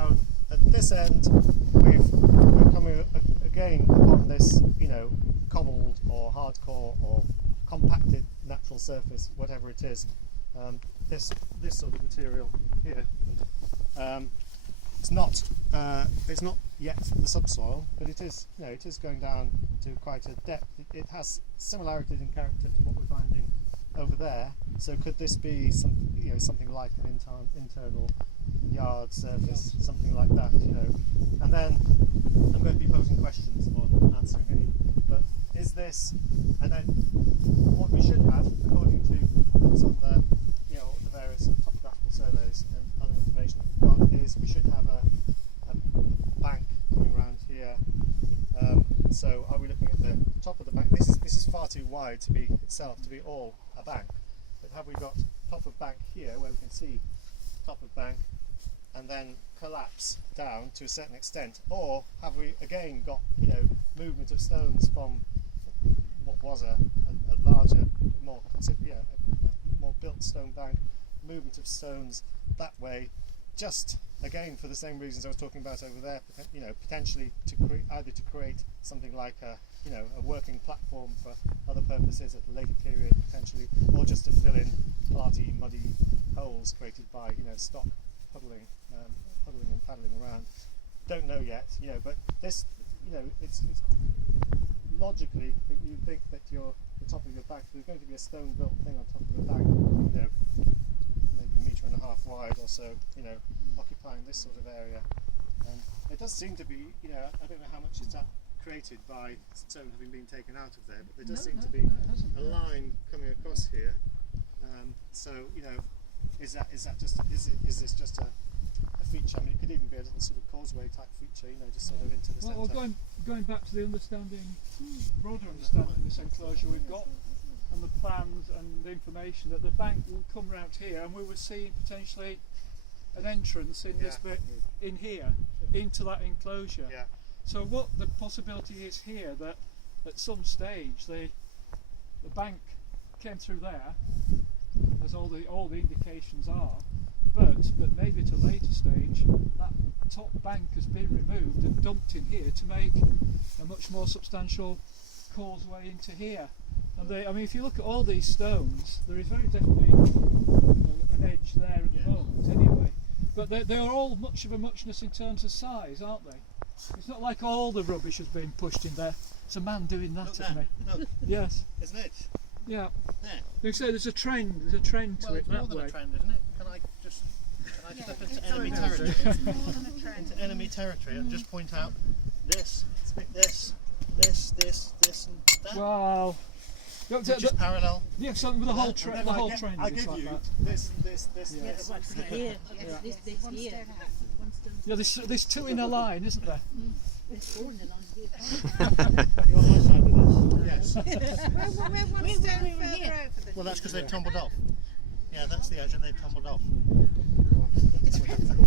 down at this end, we're coming again upon this, cobbled or hardcore or compacted natural surface, whatever it is. This sort of material here. It's not yet the subsoil, but it is going down to quite a depth. It has similarities in character to what we're finding over there. So could this be something like an internal yard surface, something like that, And then I'm going to be posing questions more than answering any. But is this? And then what we should have, according to what's on the various topographical surveys and other information that we've got, is we should have a bank coming around here. So are we looking at the top of the bank? This is far too wide to be all a bank. But have we got top of bank here where we can see top of bank and then collapse down to a certain extent, or have we again got movement of stones from what was a larger, more built stone bank, movement of stones that way, just again for the same reasons I was talking about over there, potentially either to create something like a working platform for other purposes at a later period potentially, or just to fill in party muddy holes created by stock puddling and paddling around. Don't know yet, but this, it's logically you think that the top of your bank, there's going to be a stone built thing on top of the bank, maybe 1.5 meters wide or so, occupying this sort of area. And it does seem to be, I don't know how much is that created by stone having been taken out of there, but there does seem to be a line coming across here. So is this just a feature? I mean, it could even be a little sort of causeway type feature, just sort of into the centre. Well, going back to the broader understanding of this enclosure we've got, and the plans and the information that the bank will come round here, and we were seeing potentially an entrance in this bit in here into that enclosure. Yeah. So what the possibility is here that at some stage the bank came through there, as all the indications are, but maybe at a later stage that top bank has been removed and dumped in here to make a much more substantial causeway into here. And I mean, if you look at all these stones, there is very definitely an edge there at the moment anyway. But they are all much of a muchness in terms of size, aren't they? It's not like all the rubbish has been pushed in there. It's a man doing that Look at there. me. Look. Yes. Isn't it? Yeah. There. They say there's a trend to Well, it it's that more than way. a trend, isn't it? Can I step into enemy territory? Into enemy territory and just point out this, this, and that. Wow. Which is parallel. Yeah, something with the whole trend. The whole trend I is give like you that. this. Here, this here. Yeah, there's two in a line, isn't there? It's all along here. You're on my side of this. Yes. We're one stone further over. Well, that's because they've tumbled off. Yeah, that's the edge, and they've tumbled off.